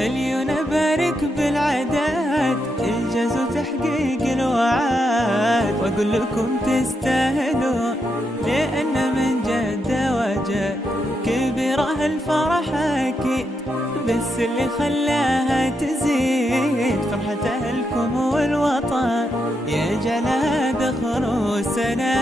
مليون بارك بالعداد، إنجاز وتحقيق الوعد، وأقول لكم تستاهلون لأن من جد وجد كبيره الفرح أكيد، بس اللي خلاها تزيد فرحة أهلكم والوطن يجعلها دخل السنة